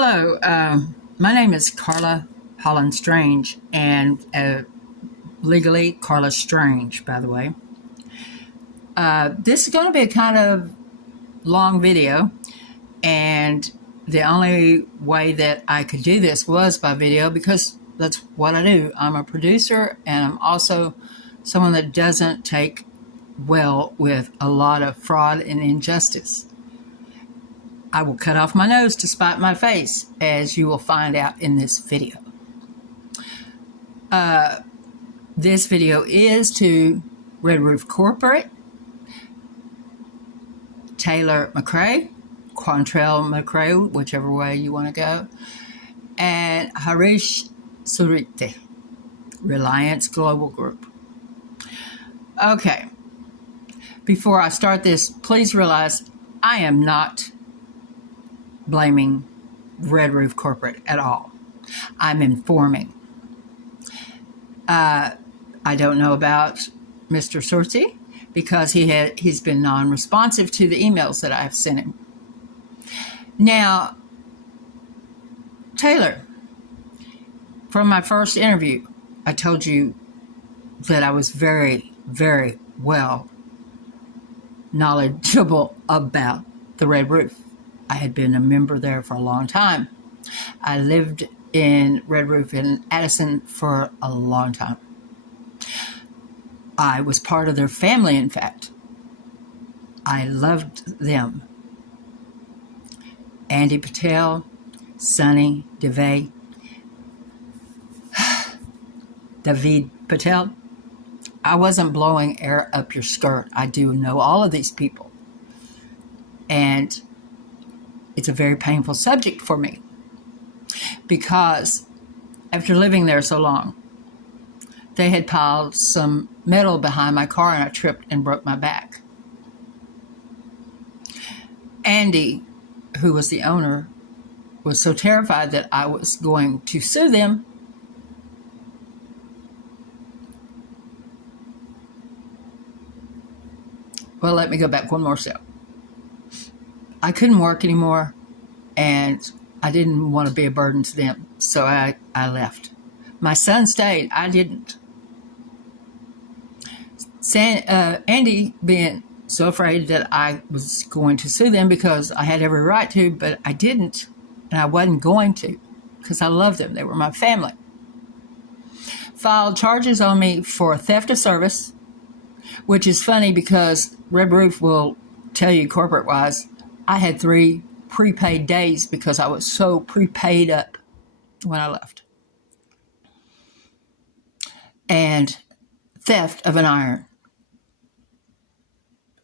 Hello, my name is Carla Holland Strange, and legally Carla Strange, by the way. This is going to be a kind of long video, and the only way that I could do this was by video because that's what I do. I'm a producer, and I'm also someone that doesn't take well with a lot of fraud and injustice. I will cut off my nose to spite my face, as you will find out in this video. This video is to Red Roof Corporate, Taylor McRae, Quantrell McRae, whichever way you want to go, and Harish Surite, Reliance Global Group. Okay, before I start this, please realize I am not blaming Red Roof Corporate at all. I'm informing. I don't know about Mr. Surti because he's been non-responsive to the emails that I've sent him. Now, Taylor, from my first interview, I told you that I was very, very well knowledgeable about the Red Roof. I had been a member there for a long time. I lived in Red Roof in Addison for a long time. I was part of their family, in fact. I loved them. Andy Patel, Sunny DeVay, David Patel. I wasn't blowing air up your skirt. I do know all of these people. And it's a very painful subject for me because after living there so long, they had piled some metal behind my car and I tripped and broke my back. Andy, who was the owner, was so terrified that I was going to sue them Well, let me go back one more step. I couldn't work anymore, and I didn't want to be a burden to them, so I left. My son stayed. I didn't. Andy being so afraid that I was going to sue them because I had every right to, but I didn't, and I wasn't going to because I loved them. They were my family. Filed charges on me for theft of service, which is funny because Red Roof will tell you corporate-wise, I had 3 prepaid days because I was so prepaid up when I left. And theft of an iron.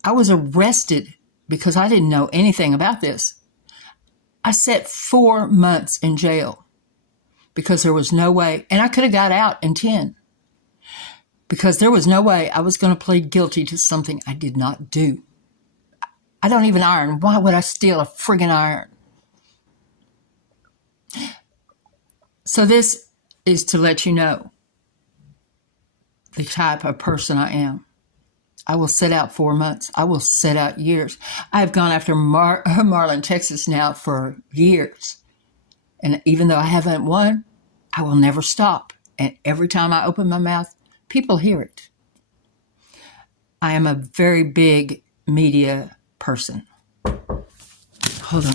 I was arrested because I didn't know anything about this. I sat 4 months in jail because there was no way, and I could have got out in 10, because there was no way I was going to plead guilty to something I did not do. I don't even iron. Why would I steal a friggin' iron? So this is to let you know the type of person I am. I will sit out 4 months. I will sit out years. I've gone after Marlin, Texas now for years. And even though I haven't won, I will never stop. And every time I open my mouth, people hear it. I am a very big media person. Hold on.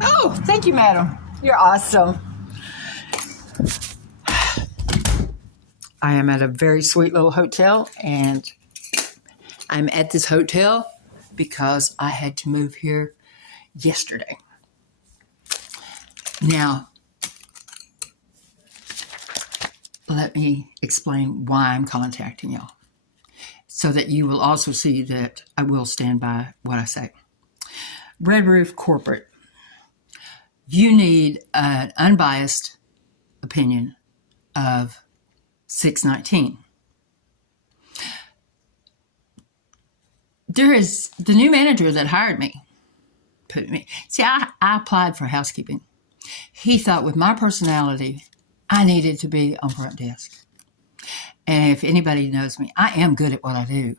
Oh, thank you, madam. You're awesome. I am at a very sweet little hotel, and I'm at this hotel because I had to move here yesterday. Now, let me explain why I'm contacting y'all so that you will also see that I will stand by what I say. Red Roof Corporate, you need an unbiased opinion of 619. There is the new manager that hired me. I applied for housekeeping. He thought with my personality, I needed to be on front desk. And if anybody knows me, I am good at what I do.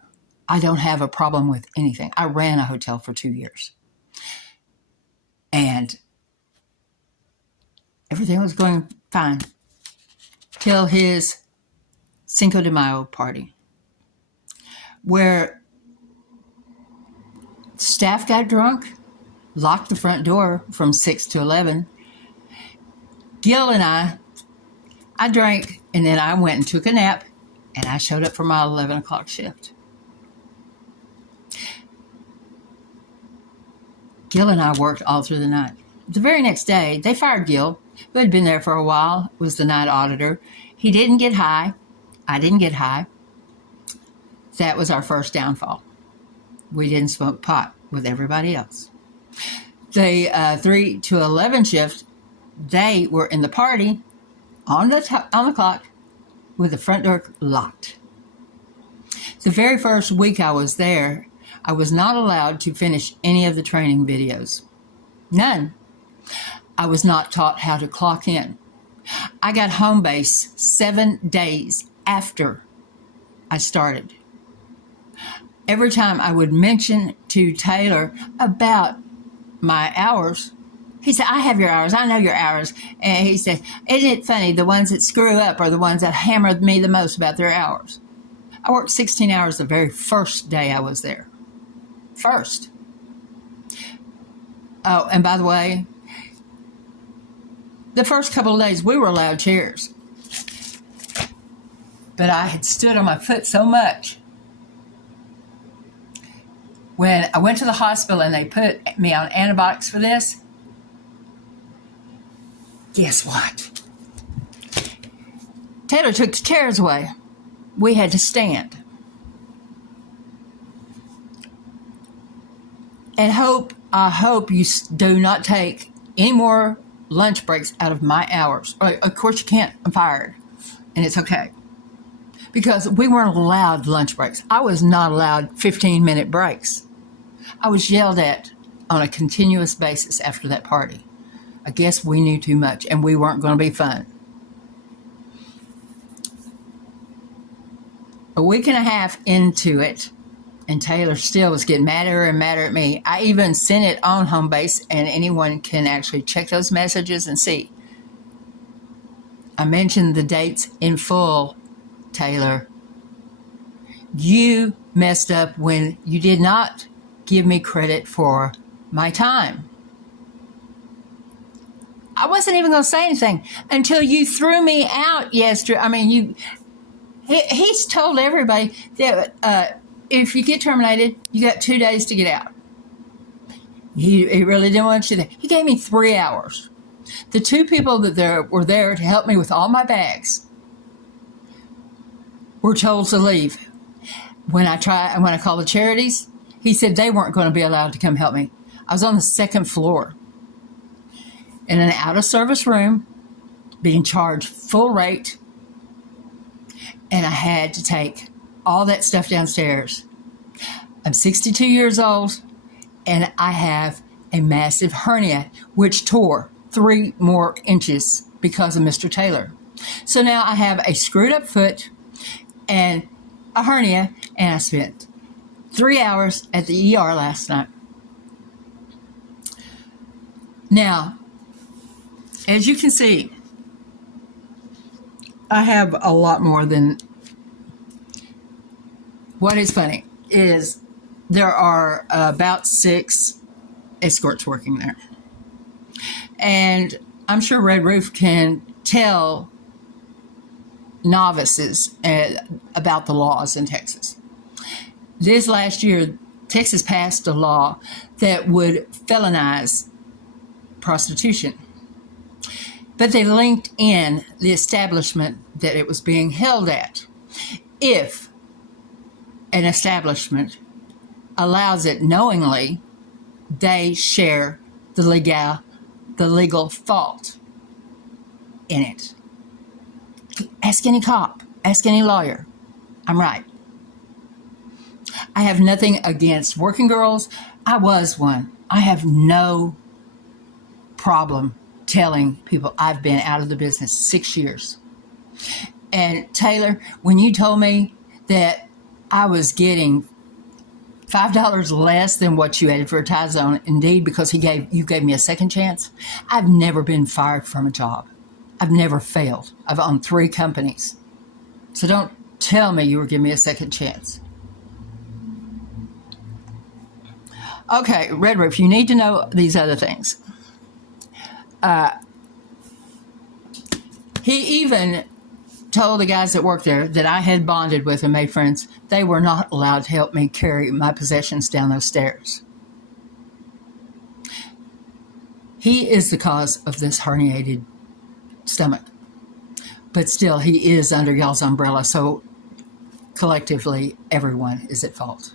I don't have a problem with anything. I ran a hotel for 2 years. And everything was going fine till his Cinco de Mayo party, where staff got drunk, locked the front door from 6 to 11. Gil and I drank, and then I went and took a nap, and I showed up for my 11 o'clock shift. Gil and I worked all through the night. The very next day, they fired Gil, who had been there for a while, was the night auditor. He didn't get high. I didn't get high. That was our first downfall. We didn't smoke pot with everybody else. The 3 to 11 shift, they were in the party on the clock with the front door locked. The very first week I was there, I was not allowed to finish any of the training videos. None. I was not taught how to clock in. I got home base 7 days after I started. Every time I would mention to Taylor about my hours, he said, I have your hours. I know your hours. And he said, isn't it funny? The ones that screw up are the ones that hammered me the most about their hours. I worked 16 hours the very first day I was there. First. Oh, and by the way, the first couple of days we were allowed chairs. But I had stood on my foot so much. When I went to the hospital and they put me on antibiotics for this, guess what? Taylor took the chairs away. We had to stand. And I hope you do not take any more lunch breaks out of my hours. Of course you can't. I'm fired. And it's okay. Because we weren't allowed lunch breaks. I was not allowed 15-minute breaks. I was yelled at on a continuous basis after that party. I guess we knew too much and we weren't going to be fun. A week and a half into it, and Taylor still was getting madder and madder at me. I even sent it on home base, and anyone can actually check those messages and see. I mentioned the dates in full, Taylor. You messed up when you did not give me credit for my time. I wasn't even going to say anything until you threw me out yesterday. I mean, he's told everybody that if you get terminated, you got 2 days to get out. He really didn't want you there. He gave me 3 hours. The 2 people that were there to help me with all my bags were told to leave. When I called the charities, he said they weren't going to be allowed to come help me. I was on the 2nd floor in an out-of-service room, being charged full rate, and I had to take all that stuff downstairs. I'm 62 years old, and I have a massive hernia, which tore 3 more inches because of Mr. Taylor. So now I have a screwed up foot and a hernia, and I spent 3 hours at the ER last night. Now, as you can see, I have a lot more than... What is funny is there are about 6 escorts working there. And I'm sure Red Roof can tell novices about the laws in Texas. This last year, Texas passed a law that would felonize prostitution. But they linked in the establishment that it was being held at. If an establishment allows it knowingly, they share the legal fault in it. Ask any cop, ask any lawyer. I'm right. I have nothing against working girls. I was one. I have no problem telling people I've been out of the business 6 years. And Taylor, when you told me that I was getting $5 less than what you advertised on Indeed because you gave me a second chance. I've never been fired from a job. I've never failed. I've owned 3 companies. So don't tell me you were giving me a second chance. Okay, Red Roof, you need to know these other things. He even told the guys that worked there that I had bonded with and made friends, they were not allowed to help me carry my possessions down those stairs. He is the cause of this herniated stomach. But still, he is under y'all's umbrella, so collectively, everyone is at fault.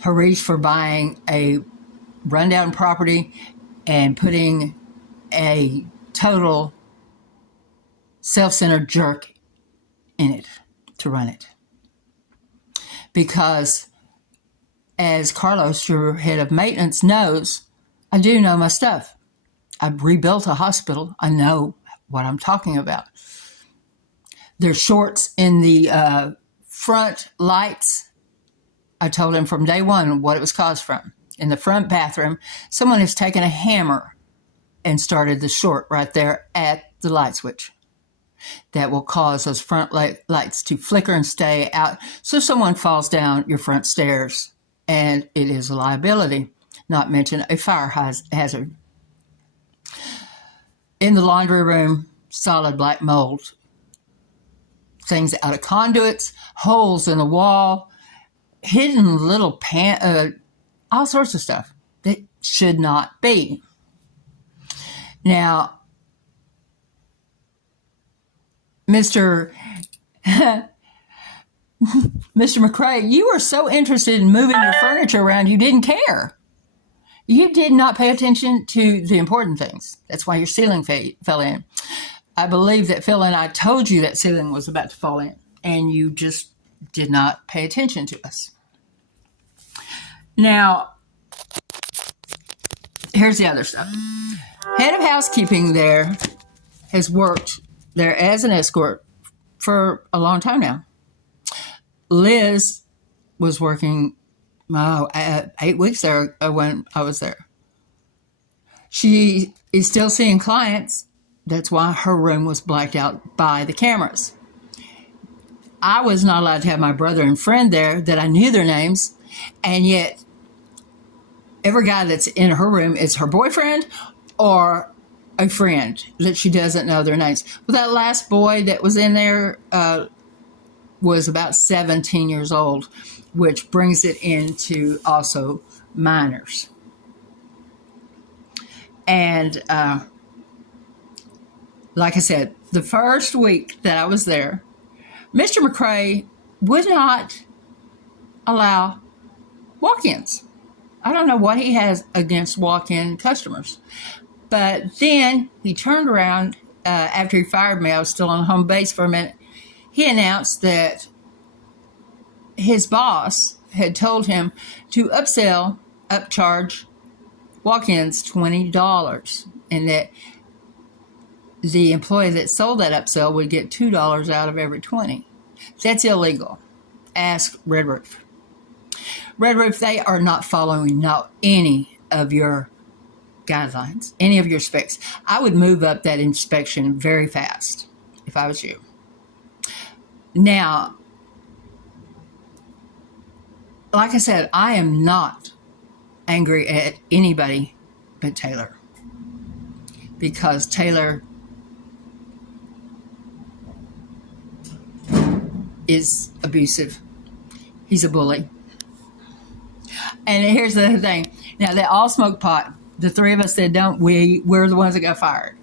Harish for buying a rundown property and putting a total self-centered jerk in it to run it. Because as Carlos, your head of maintenance, knows, I do know my stuff. I've rebuilt a hospital. I know what I'm talking about. There's shorts in the front lights. I told him from day one what it was caused from. In the front bathroom, someone has taken a hammer and started the short right there at the light switch. That will cause those front lights to flicker and stay out. So someone falls down your front stairs, and it is a liability, not mention a fire hazard. In the laundry room, solid black mold. Things out of conduits, holes in the wall, hidden little all sorts of stuff that should not be. Now, Mr. McCrae, you were so interested in moving your furniture around, you didn't care. You did not pay attention to the important things. That's why your ceiling fell in. I believe that Phil and I told you that ceiling was about to fall in, and you just did not pay attention to us. Now, here's the other stuff. Head of housekeeping there has worked there as an escort for a long time now. Liz was working 8 weeks there when I was there. She is still seeing clients. That's why her room was blacked out by the cameras. I was not allowed to have my brother and friend there that I knew their names, and yet every guy that's in her room is her boyfriend or a friend that she doesn't know their names. Well, that last boy that was in there was about 17 years old, which brings it into also minors. And like I said, the first week that I was there, Mr. McCrae would not allow walk-ins. I don't know what he has against walk-in customers. But then he turned around after he fired me. I was still on home base for a minute. He announced that his boss had told him to upcharge walk-ins $20, and that the employee that sold that upsell would get $2 out of every 20. That's illegal. Ask Red Roof. Red Roof, they are not following any of your guidelines, any of your specs. I would move up that inspection very fast if I was you. Now, like I said, I am not angry at anybody but Taylor, because Taylor is abusive. He's a bully. And here's the other thing. Now, they all smoke pot. The 3 of us that don't, we're the ones that got fired.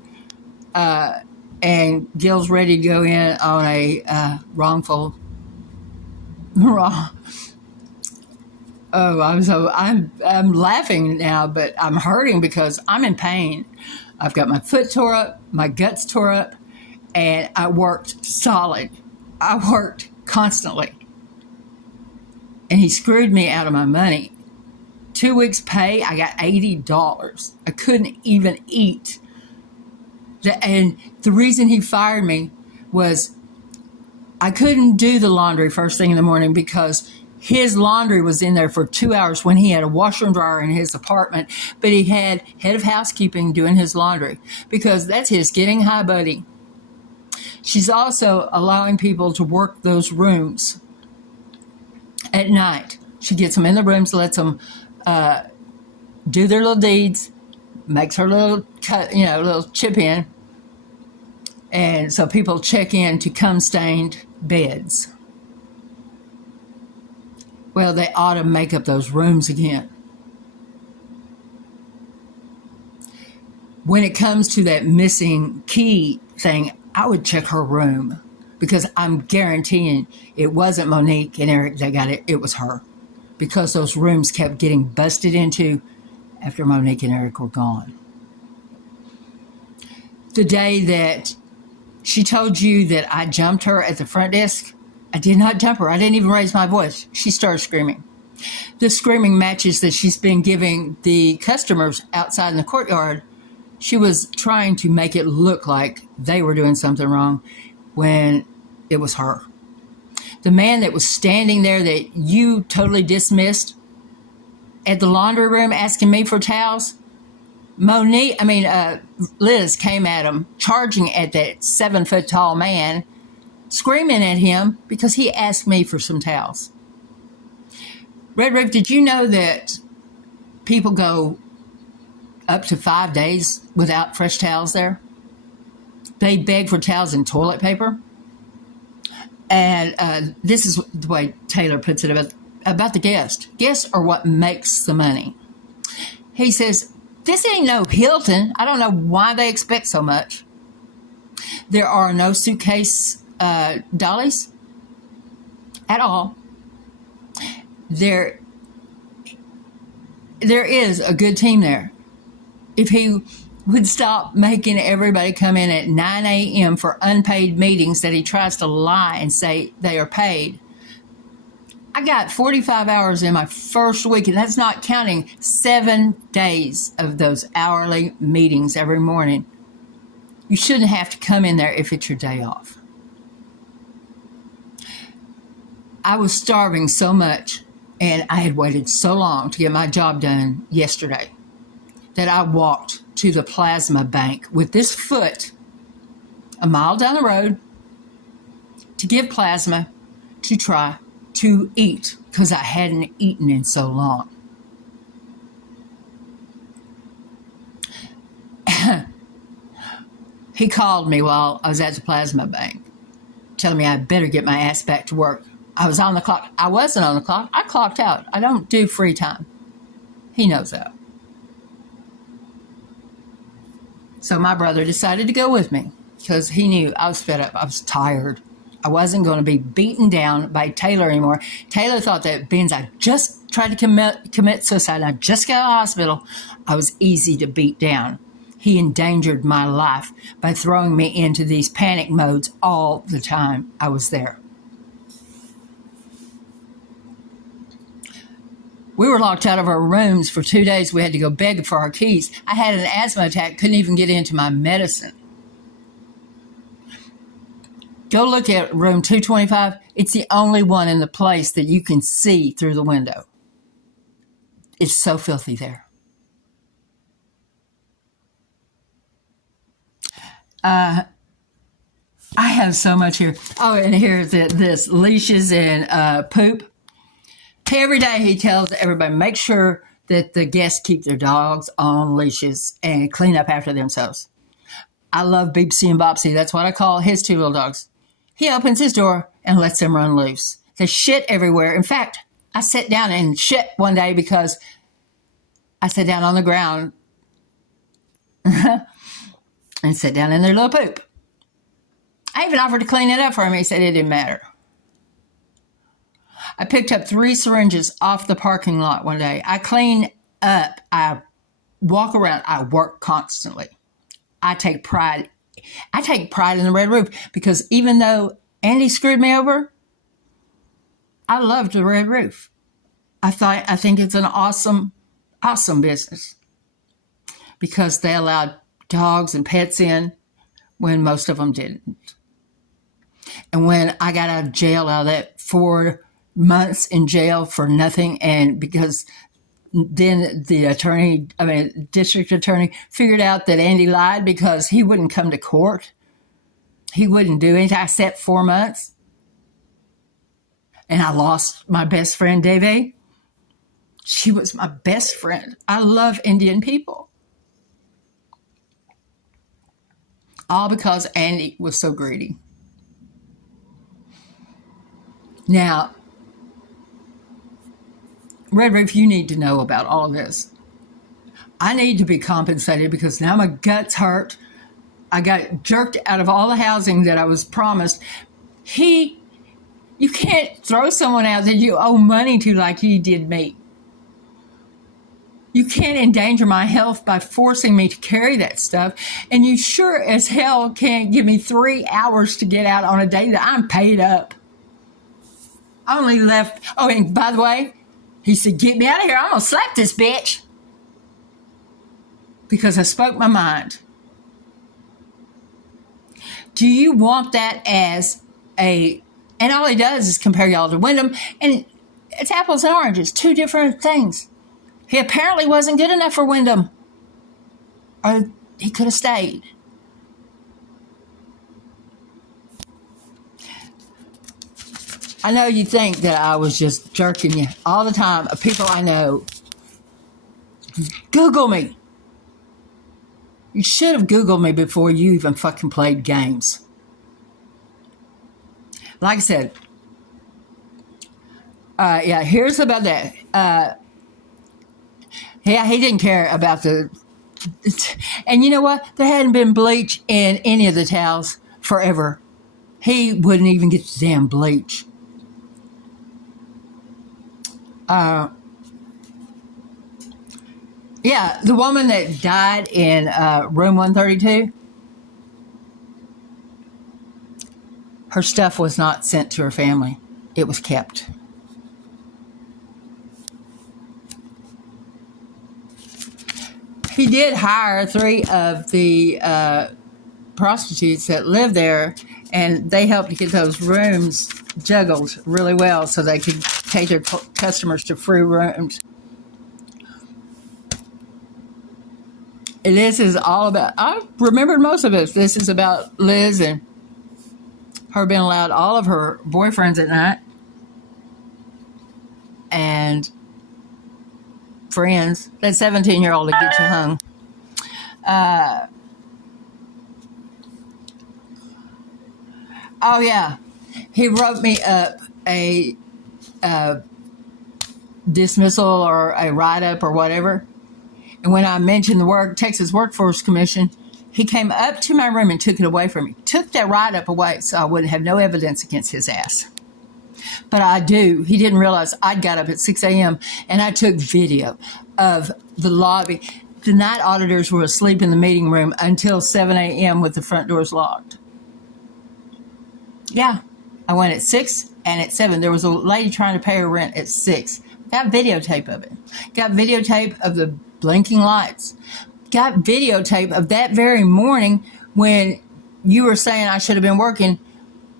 And Gil's ready to go in on a wrongful. Oh, I'm laughing now, but I'm hurting because I'm in pain. I've got my foot tore up, my guts tore up, and I worked solid. I worked constantly. And he screwed me out of my money. 2 weeks pay, I got $80. I couldn't even eat. And the reason he fired me was I couldn't do the laundry first thing in the morning because His laundry was in there for 2 hours when he had a washer and dryer in his apartment, but he had head of housekeeping doing his laundry because that's his getting high buddy. She's also allowing people to work those rooms at night. She gets them in the rooms, lets them do their little deeds, makes her little cut, little chip in, and so people check in to cum-stained beds. Well, they ought to make up those rooms again. When it comes to that missing key thing, I would check her room because I'm guaranteeing it wasn't Monique and Eric that got it. It was her because those rooms kept getting busted into after Monique and Eric were gone. The day that she told you that I jumped her at the front desk, I did not jump her. I didn't even raise my voice. She started screaming. The screaming matches that she's been giving the customers outside in the courtyard. She was trying to make it look like they were doing something wrong when it was her. The man that was standing there that you totally dismissed at the laundry room asking me for towels, Liz came at him, charging at that 7-foot tall man, screaming at him because he asked me for some towels. Red Roof, did you know that people go up to 5 days without fresh towels there? They beg for towels and toilet paper. And this is the way Taylor puts it about the guest. Guests are what makes the money. He says, this ain't no Hilton. I don't know why they expect so much. There are no suitcase dollies at all. There is a good team there. If he would stop making everybody come in at 9 a.m. for unpaid meetings that he tries to lie and say they are paid. I got 45 hours in my first week, and that's not counting 7 days of those hourly meetings every morning. You shouldn't have to come in there if it's your day off. I was starving so much, and I had waited so long to get my job done yesterday that I walked to the plasma bank with this foot a mile down the road to give plasma to try to eat because I hadn't eaten in so long. He called me while I was at the plasma bank, telling me I better get my ass back to work. I was on the clock. I wasn't on the clock. I clocked out. I don't do free time. He knows that. So my brother decided to go with me because he knew I was fed up. I was tired. I wasn't going to be beaten down by Taylor anymore. Taylor thought that being I just tried to commit suicide, I just got out of the hospital, I was easy to beat down. He endangered my life by throwing me into these panic modes all the time I was there. We were locked out of our rooms for 2 days. We had to go beg for our keys. I had an asthma attack, couldn't even get into my medicine. Go look at room 225. It's the only one in the place that you can see through the window. It's so filthy there. I have so much here. Oh, and here's this leashes and poop. Every day he tells everybody, make sure that the guests keep their dogs on leashes and clean up after themselves. I love Beepsy and Bopsy. That's what I call his two little dogs. He opens his door and lets them run loose. They shit everywhere. In fact, I sat down and shit one day because I sat down on the ground and sat down in their little poop. I even offered to clean it up for him. He said it didn't matter. I picked up 3 syringes off the parking lot one day. I clean up. I walk around. I work constantly. I take pride. I take pride in the Red Roof because even though Andy screwed me over, I loved the Red Roof. I think it's an awesome business because they allowed dogs and pets in when most of them didn't. And when I got out of jail out of that 4 months in jail for nothing. And because then the district attorney figured out that Andy lied because he wouldn't come to court. He wouldn't do anything. I sat 4 months. And I lost my best friend, Davey. She was my best friend. I love Indian people. All because Andy was so greedy. Now, Red Reef, you need to know about all of this. I need to be compensated because now my gut's hurt. I got jerked out of all the housing that I was promised. You can't throw someone out that you owe money to like you did me. You can't endanger my health by forcing me to carry that stuff. And you sure as hell can't give me 3 hours to get out on a day that I'm paid up. I only left. Oh, and by the way, he said, get me out of here. I'm going to slap this bitch. Because I spoke my mind. Do you want that as a... And all he does is compare y'all to Wyndham. And it's apples and oranges. 2 different things. He apparently wasn't good enough for Wyndham. Or he could have stayed. I know you think that I was just jerking you all the time. People I know. Google me. You should have Googled me before you even fucking played games. Like I said, yeah, here's about that. Yeah, he didn't care about the... And you know what? There hadn't been bleach in any of the towels forever. He wouldn't even get the damn bleach. Yeah, the woman that died in room 132, her stuff was not sent to her family. It was kept. He did hire 3 of the prostitutes that lived there, and they helped to get those rooms juggled really well so they could take their customers to free rooms. This is all about, I remembered most of it. This is about Liz and her being allowed all of her boyfriends at night and friends. That 17-year-old to get you hung. Oh, yeah. He wrote me up a dismissal or a write-up or whatever. And when I mentioned the Texas Workforce Commission, he came up to my room and took it away from me. Took that write-up away so I wouldn't have no evidence against his ass. But I do. He didn't realize I got up at 6 a.m. and I took video of the lobby. The night auditors were asleep in the meeting room until 7 a.m. with the front doors locked. Yeah. I went at 6 and at 7. There was a lady trying to pay her rent at 6. Got videotape of it. Got videotape of the blinking lights. Got videotape of that very morning when you were saying I should have been working.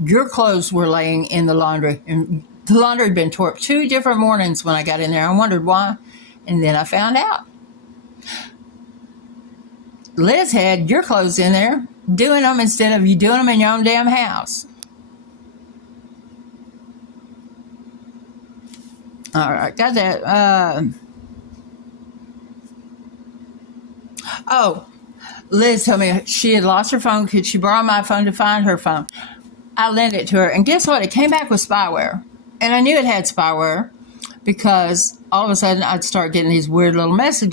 Your clothes were laying in the laundry. And the laundry had been tore up 2 different mornings when I got in there. I wondered why. And then I found out. Liz had your clothes in there doing them instead of you doing them in your own damn house. All right, got that. Oh, Liz told me she had lost her phone. Could she borrow my phone to find her phone? I lent it to her, and guess what? It came back with spyware. And I knew it had spyware because all of a sudden I'd start getting these weird little messages